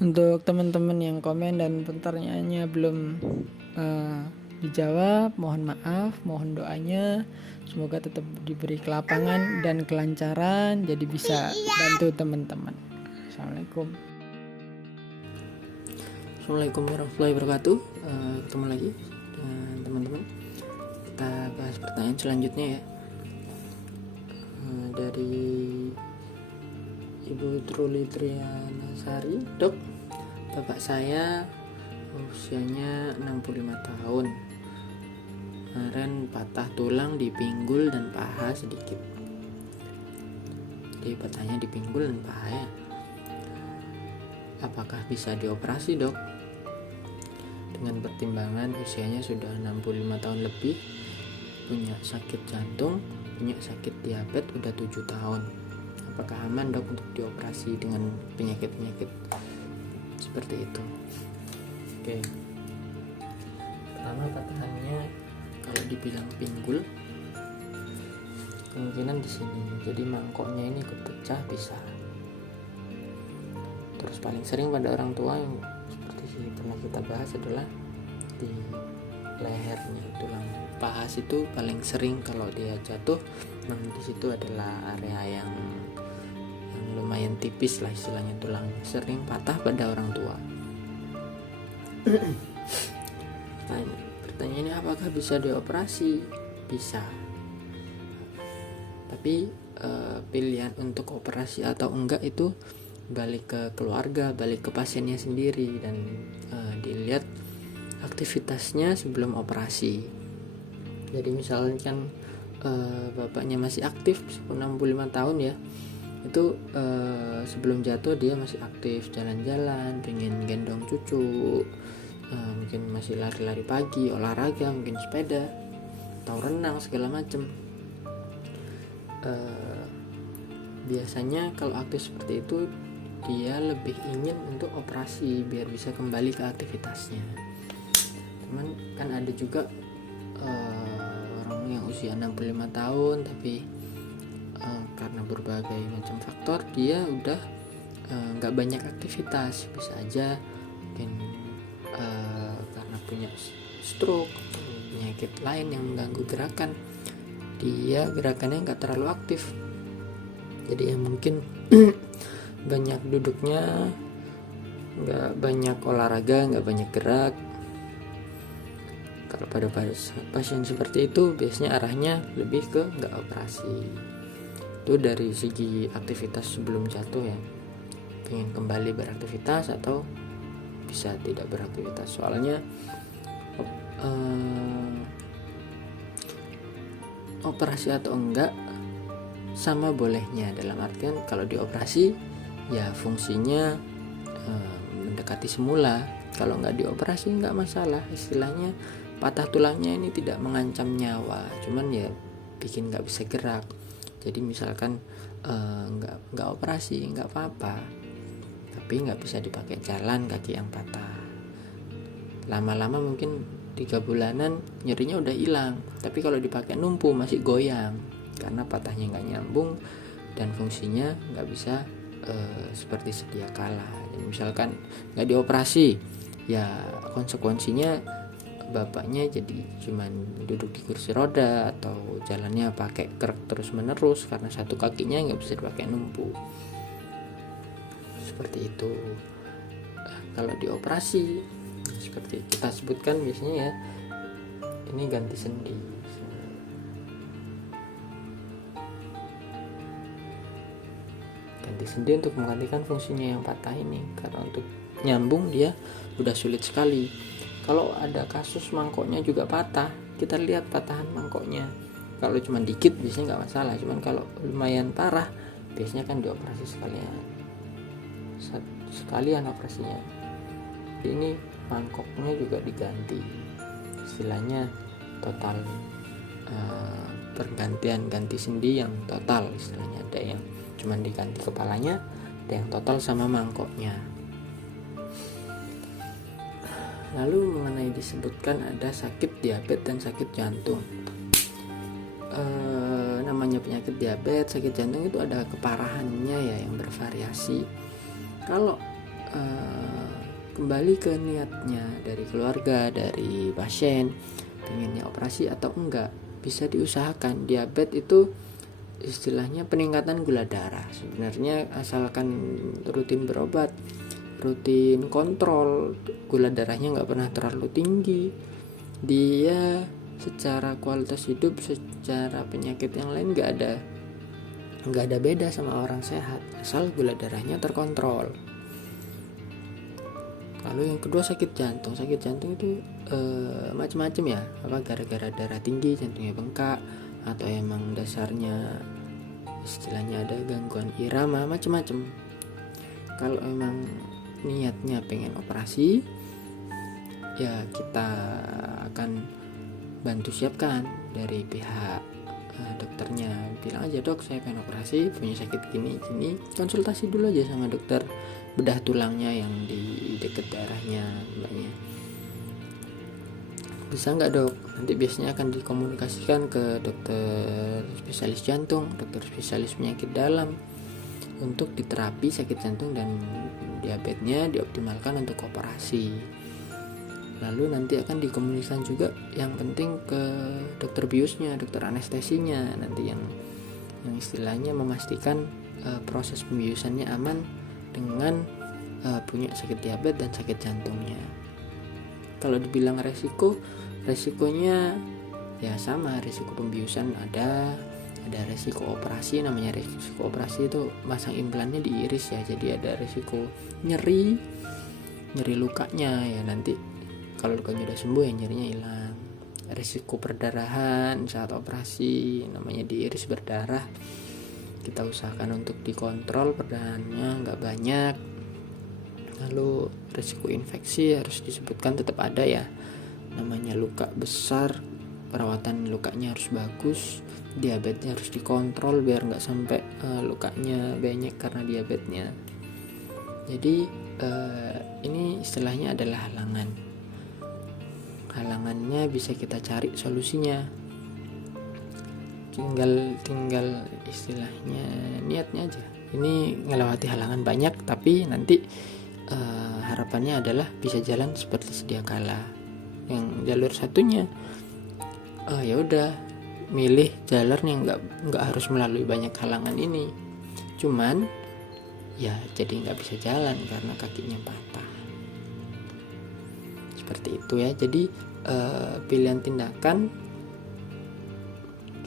Untuk teman-teman yang komen dan pertanyaannya belum dijawab, mohon maaf, mohon doanya semoga tetap diberi kelapangan dan kelancaran jadi bisa bantu teman-teman. Assalamualaikum warahmatullahi wabarakatuh. Ketemu lagi dengan teman-teman. Kita bahas pertanyaan selanjutnya ya. Dari Ibu Truli Trianasari. Dok, bapak saya usianya 65 tahun. Kemarin patah tulang di pinggul dan paha sedikit. Jadi patahnya di pinggul dan paha ya. Apakah bisa dioperasi, Dok? Dengan pertimbangan usianya sudah 65 tahun lebih, punya sakit jantung, punya sakit diabetes udah 7 tahun. Apakah aman, Dok, untuk dioperasi dengan penyakit-penyakit seperti itu? Oke. Pertama, patahannya kalau dibilang pinggul, kemungkinan di sini. Jadi mangkoknya ini ikut pecah bisa. Terus paling sering pada orang tua yang seperti pernah kita bahas adalah di lehernya, tulang paha itu paling sering kalau dia jatuh. Memang di situ adalah area yang lumayan tipis lah istilahnya, tulang sering patah pada orang tua. Pertanyaannya apakah bisa dioperasi? Bisa. Tapi pilihan untuk operasi atau enggak itu balik ke keluarga, balik ke pasiennya sendiri, dan dilihat aktivitasnya sebelum operasi. Jadi misalkan bapaknya masih aktif 65 tahun ya, itu sebelum jatuh dia masih aktif jalan-jalan, pengen gendong cucu, mungkin masih lari-lari pagi, olahraga, mungkin sepeda atau renang segala macam. Biasanya kalau aktif seperti itu dia lebih ingin untuk operasi biar bisa kembali ke aktivitasnya. Cuman kan ada juga orang yang usia 65 tahun tapi karena berbagai macam faktor dia udah gak banyak aktivitas. Bisa aja mungkin karena punya stroke, penyakit lain yang mengganggu gerakan, dia gerakannya gak terlalu aktif. Jadi ya mungkin banyak duduknya, nggak banyak olahraga, nggak banyak gerak. Kalau pada pasien seperti itu biasanya arahnya lebih ke nggak operasi. Itu dari segi aktivitas sebelum jatuh ya, pengen kembali beraktivitas atau bisa tidak beraktivitas. Soalnya operasi atau enggak sama bolehnya, dalam artian kalau dioperasi ya fungsinya mendekati semula. Kalau nggak dioperasi nggak masalah, istilahnya patah tulangnya ini tidak mengancam nyawa, cuman ya bikin nggak bisa gerak. Jadi misalkan nggak operasi nggak apa-apa, tapi nggak bisa dipakai jalan kaki yang patah. Lama-lama mungkin 3 bulanan nyerinya udah hilang, tapi kalau dipakai numpu masih goyang karena patahnya nggak nyambung dan fungsinya nggak bisa seperti sedia kala. Jadi misalkan nggak dioperasi, ya konsekuensinya bapaknya jadi cuman duduk di kursi roda atau jalannya pakai krek terus menerus karena satu kakinya nggak bisa dipakai numpu. Seperti itu. Kalau dioperasi seperti kita sebutkan biasanya ya, ini ganti sendi. Sendi untuk menggantikan fungsinya yang patah ini, karena untuk nyambung dia udah sulit sekali. Kalau ada kasus mangkoknya juga patah, kita lihat patahan mangkoknya. Kalau cuma dikit biasanya nggak masalah, cuman kalau lumayan parah biasanya kan dioperasi sekalian operasinya. Jadi ini mangkoknya juga diganti, istilahnya total pergantian, ganti sendi yang total istilahnya. Ada yang cuman diganti kepalanya, ada yang total sama mangkoknya. Lalu mengenai disebutkan ada sakit diabetes dan sakit jantung. Namanya penyakit diabetes, sakit jantung itu ada keparahannya ya yang bervariasi. Kalau kembali ke niatnya dari keluarga, dari pasien, pengennya operasi atau enggak. Bisa diusahakan. Diabetes itu istilahnya peningkatan gula darah. Sebenarnya asalkan rutin berobat, rutin kontrol, gula darahnya nggak pernah terlalu tinggi, dia secara kualitas hidup, secara penyakit yang lain nggak ada beda sama orang sehat, asal gula darahnya terkontrol. Lalu yang kedua sakit jantung itu macam-macam ya, gara-gara darah tinggi jantungnya bengkak, atau emang dasarnya istilahnya ada gangguan irama, macam-macam. Kalau emang niatnya pengen operasi, ya kita akan bantu siapkan dari pihak dokternya. Bilang aja, dok saya pengen operasi, punya sakit gini, konsultasi dulu aja sama dokter bedah tulangnya yang di dekat darahnya mbaknya. Bisa nggak dok? Nanti biasanya akan dikomunikasikan ke dokter spesialis jantung, dokter spesialis penyakit dalam, untuk diterapi sakit jantung dan diabetesnya dioptimalkan untuk operasi. Lalu nanti akan dikomunikasikan juga yang penting ke dokter biusnya, dokter anestesinya, nanti yang istilahnya memastikan proses pembiusannya aman dengan punya sakit diabetes dan sakit jantungnya. Kalau dibilang resikonya ya sama, resiko pembiusan ada resiko operasi. Namanya resiko operasi itu masang implannya di iris ya, jadi ada resiko nyeri lukanya ya, nanti kalau lukanya udah sembuh ya nyerinya hilang. Resiko perdarahan saat operasi, namanya di iris berdarah, kita usahakan untuk dikontrol perdarahannya nggak banyak. Lalu resiko infeksi harus disebutkan tetap ada ya, namanya luka besar, perawatan lukanya harus bagus, diabetesnya harus dikontrol biar nggak sampai lukanya banyak karena diabetesnya. Jadi ini istilahnya adalah halangannya bisa kita cari solusinya, tinggal istilahnya niatnya aja. Ini ngelewati halangan banyak, tapi nanti harapannya adalah bisa jalan seperti sedia kala. Yang jalur satunya ya udah milih jalur yang nggak harus melalui banyak halangan ini, cuman ya jadi nggak bisa jalan karena kakinya patah. Seperti itu ya. Jadi pilihan tindakan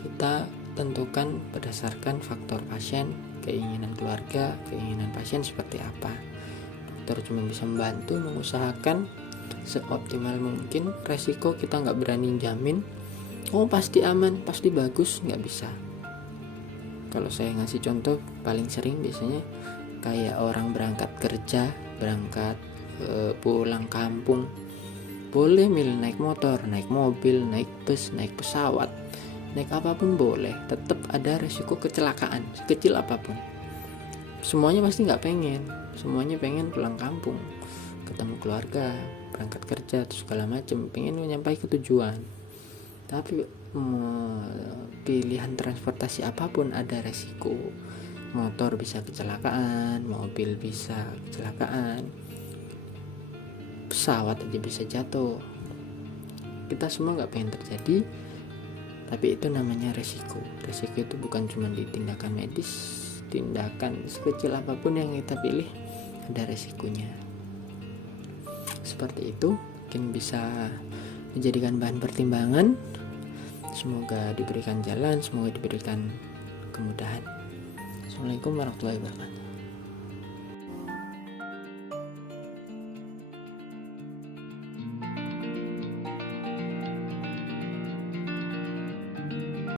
kita tentukan berdasarkan faktor pasien, keinginan keluarga, keinginan pasien seperti apa. Dokter cuma bisa membantu, mengusahakan seoptimal mungkin. Resiko kita nggak berani jamin, oh pasti aman, pasti bagus, nggak bisa. Kalau saya ngasih contoh paling sering biasanya kayak orang berangkat kerja, berangkat pulang kampung, boleh milih naik motor, naik mobil, naik bus, naik pesawat, naik apapun boleh, tetap ada resiko kecelakaan sekecil apapun. Semuanya pasti nggak pengen, semuanya pengen pulang kampung, ketemu keluarga, berangkat kerja, terus segala macam, pengen nyampai ke tujuan. Tapi pilihan transportasi apapun ada resiko. Motor bisa kecelakaan, mobil bisa kecelakaan, pesawat aja bisa jatuh. Kita semua nggak pengen terjadi, tapi itu namanya resiko. Resiko itu bukan cuma di tindakan medis, tindakan sekecil apapun yang kita pilih ada resikonya. Seperti itu, mungkin bisa dijadikan bahan pertimbangan. Semoga diberikan jalan, semoga diberikan kemudahan. Assalamualaikum warahmatullahi wabarakatuh.